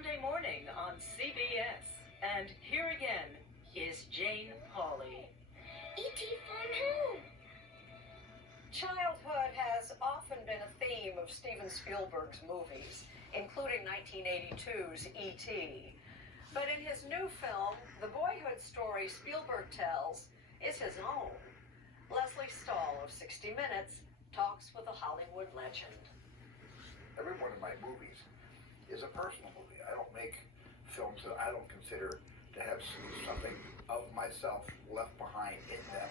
Sunday morning on CBS. And here again is Jane Pauley. E.T. Phone Home. Childhood has often been a theme of Steven Spielberg's movies, including 1982's E.T. But in his new film, the boyhood story Spielberg tells is his own. Leslie Stahl of 60 Minutes talks with a Hollywood legend. Every one of my movies is a personal movie. I don't make films that I don't consider to have something of myself left behind in them.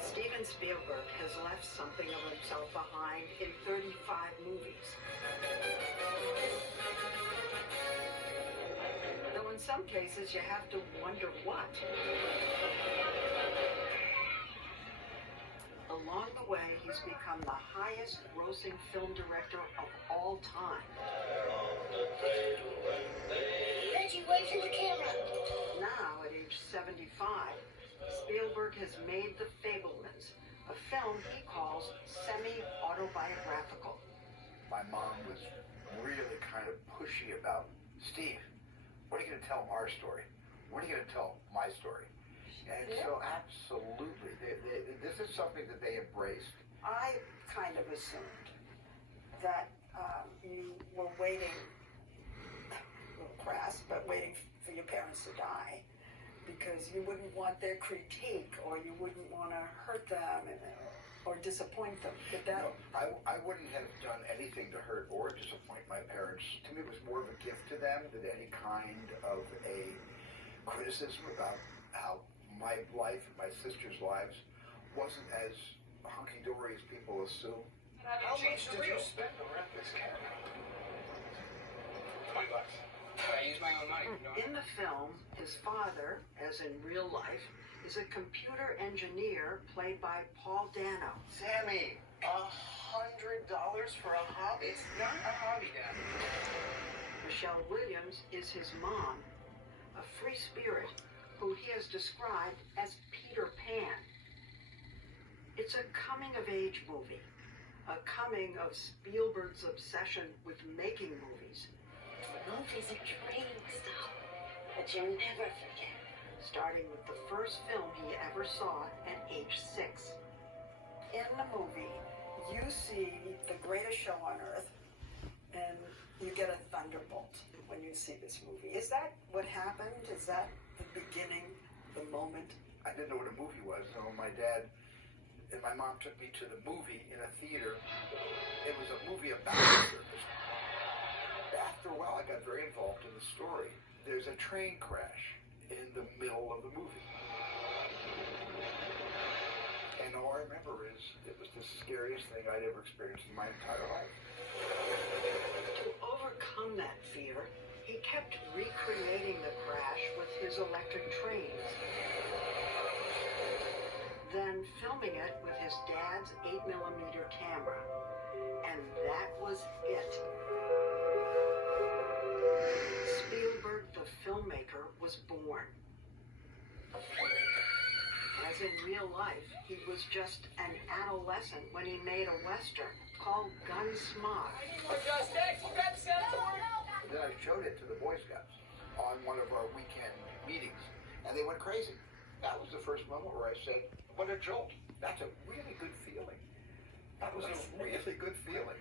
Steven Spielberg has left something of himself behind in 35 movies. Though in some cases you have to wonder what. Along the way, he's become the highest grossing film director of all time. Reggie, wave to the camera. Now, at age 75, Spielberg has made The Fabelmans, a film he calls semi-autobiographical. My mom was really kind of pushy about, Steve, when are you going to tell our story? When are you going to tell my story? And so absolutely, this is something that they embraced. I kind of assumed that you were waiting, a little crass, but waiting for your parents to die, because you wouldn't want their critique, or you wouldn't want to hurt them or disappoint them. Did that? No, I wouldn't have done anything to hurt or disappoint my parents. To me, it was more of a gift to them than any kind of a criticism about how my life and my sister's lives wasn't as hunky-dory as people assume. How much did you spend to rent this camera? $20. I use my own money. In the film, his father, as in real life, is a computer engineer played by Paul Dano. Sammy, $100 for a hobby? It's not a hobby, Dad. Michelle Williams is his mom, a free spirit who he has described as Peter Pan. It's a coming-of-age movie, a coming of Spielberg's obsession with making movies. Movies are dream stuff that you'll never forget. Starting with the first film he ever saw at age 6. In the movie, you see the greatest show on earth, and you get a thunderbolt when you see this movie. Is that what happened? Is that the beginning, the moment? I didn't know what a movie was, so my dad and my mom took me to the movie in a theater. It was a movie about the circus. After a while, I got very involved in the story. There's a train crash in the middle of the movie. And all I remember is it was the scariest thing I'd ever experienced in my entire life. To overcome that fear, he kept recreating the crash with his electric trains. Then filming it with his dad's 8mm camera. And that was it. Spielberg, the filmmaker, was born. As in real life, he was just an adolescent when he made a Western called Gunsmoke. I need more Just X. You got Salvatore? And then I showed it to the Boy Scouts on one of our weekend meetings, and they went crazy. That was the first moment where I said, what a jolt. That's a really good feeling. That was a really good feeling.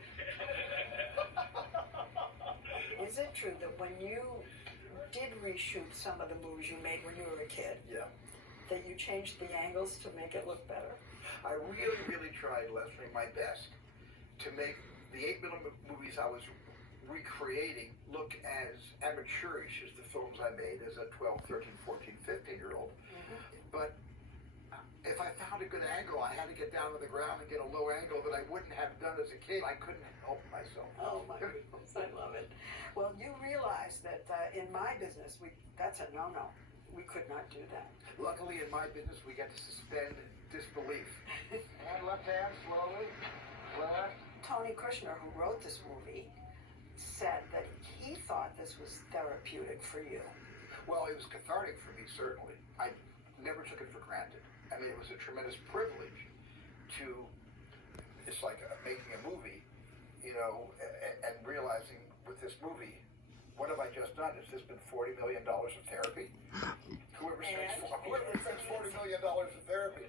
Is it true that when you did reshoot some of the movies you made when you were a kid, Yeah. that you changed the angles to make it look better? I really tried, Leslie, my best to make the 8mm movies I was recreating look as amateurish as the films I made as a 12, 13, 14, 15-year-old. But if I found a good angle, I had to get down to the ground and get a low angle that I wouldn't have done as a kid. I couldn't help myself. Oh my goodness, I love it. Well, you realize that in my business, that's a no-no. We could not do that. Luckily, in my business, we get to suspend disbelief. And left hand, slowly. Left. Tony Kushner, who wrote this movie, said that he thought this was therapeutic for you. Well, it was cathartic for me, certainly. I never took it for granted. I mean, it was a tremendous privilege to, it's like making a movie, you know, and realizing with this movie, what have I just done? Has this been $40 million of therapy? Whoever spends $40 million of therapy.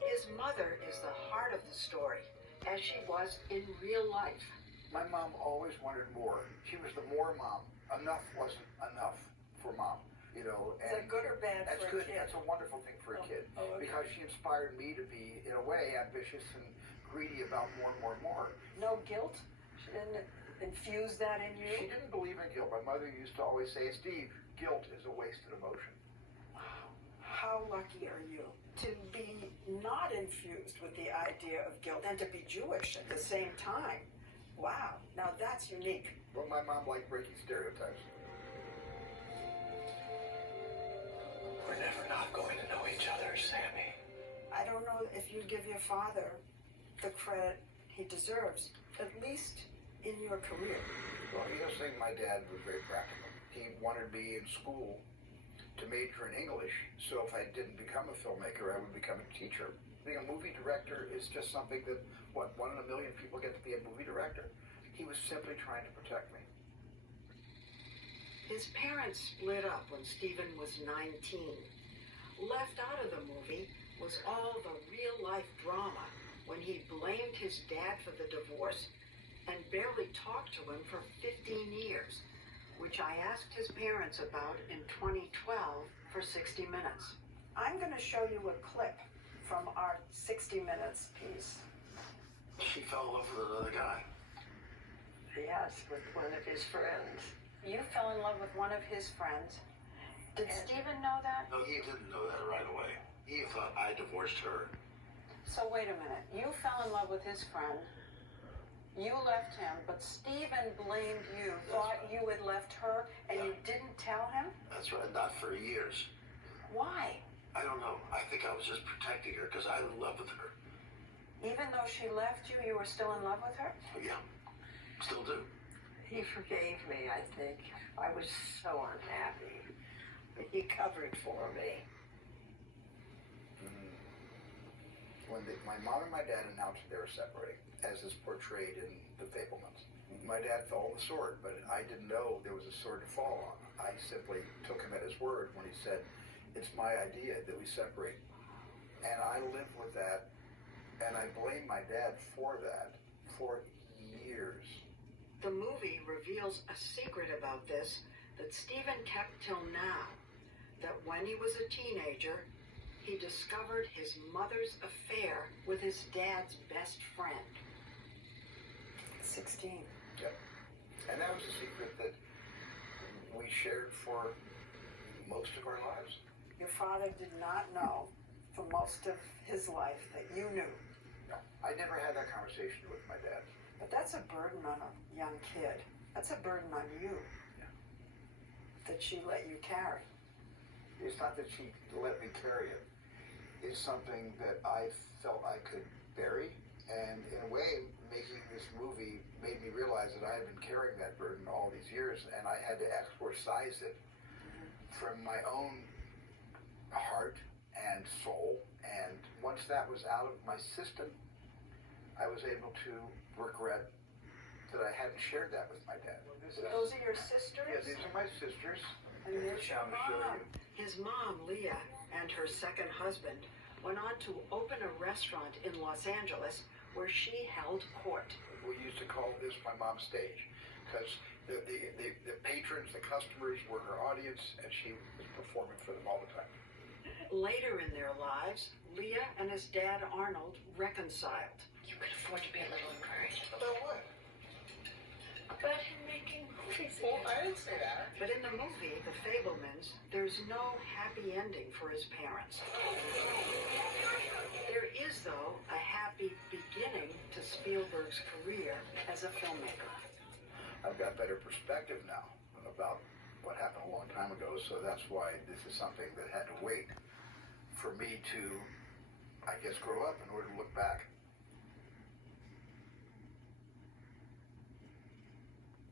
His mother is the heart of the story, as she was in real life. My mom always wanted more. She was the more mom. Enough wasn't enough for mom, you know. Is that good or bad That's for a good. kid? That's a wonderful thing for a kid because she inspired me to be, in a way, ambitious and greedy about more and more and more. No guilt? She didn't infuse that in you? She didn't believe in guilt. My mother used to always say, Steve, guilt is a wasted emotion. How lucky are you to be not infused with the idea of guilt and to be Jewish at the same time? Wow, now that's unique. Well, my mom liked breaking stereotypes. We're never not going to know each other, Sammy. I don't know if you give your father the credit he deserves, at least in your career. Well, you know, saying my dad was very practical. He wanted me in school to major in English, so if I didn't become a filmmaker, I would become a teacher. Being a movie director is just something that, what, 1 in a million people get to be a movie director? He was simply trying to protect me. His parents split up when Steven was 19. Left out of the movie was all the real-life drama when he blamed his dad for the divorce and barely talked to him for 15 years, which I asked his parents about in 2012 for 60 Minutes. I'm going to show you a clip from our 60 Minutes piece. She fell in love with another guy. Yes, with one of his friends. You fell in love with one of his friends. Did Steven know that? No, he didn't know that right away. He thought I divorced her. So wait a minute. You fell in love with his friend. You left him, but Steven blamed you, thought you had left her, and you didn't tell him? That's right, not for years. Why? I don't know. I think I was just protecting her because I was in love with her. Even though she left you, you were still in love with her? Yeah, still do. He forgave me, I think. I was so unhappy. But he covered for me. When my mom and my dad announced they were separating, as is portrayed in The Fablemans, my dad fell on the sword, but I didn't know there was a sword to fall on. I simply took him at his word when he said, it's my idea that we separate. And I lived with that, and I blame my dad for that for years. The movie reveals a secret about this that Steven kept till now, that when he was a teenager, he discovered his mother's affair with his dad's best friend. 16. Yep. And that was a secret that we shared for most of our lives. Your father did not know for most of his life that you knew. No, I never had that conversation with my dad. But that's a burden on a young kid. That's a burden on you. Yeah. That she let you carry. It's not that she let me carry it. It's something that I felt I could bury. And in a way, making this movie made me realize that I had been carrying that burden all these years, and I had to exorcise it from my own heart and soul. And once that was out of my system, I was able to regret that I hadn't shared that with my dad. Those are your sisters? Yeah, these are my sisters. And there's your I'll show mom. you. His mom, Leah, and her second husband went on to open a restaurant in Los Angeles where she held court. We used to call this my mom's stage because the patrons, the customers were her audience, and she was performing for them all the time. Later in their lives, Leah and his dad Arnold reconciled. You could afford to be a little encouraged. About what? About him making movies Well, again. I didn't say that. But in the movie, The Fablemans, there's no happy ending for his parents. There is, though, a happy beginning to Spielberg's career as a filmmaker. I've got better perspective now about what happened a long time ago, so that's why this is something that had to wait for me to, I guess, grow up in order to look back.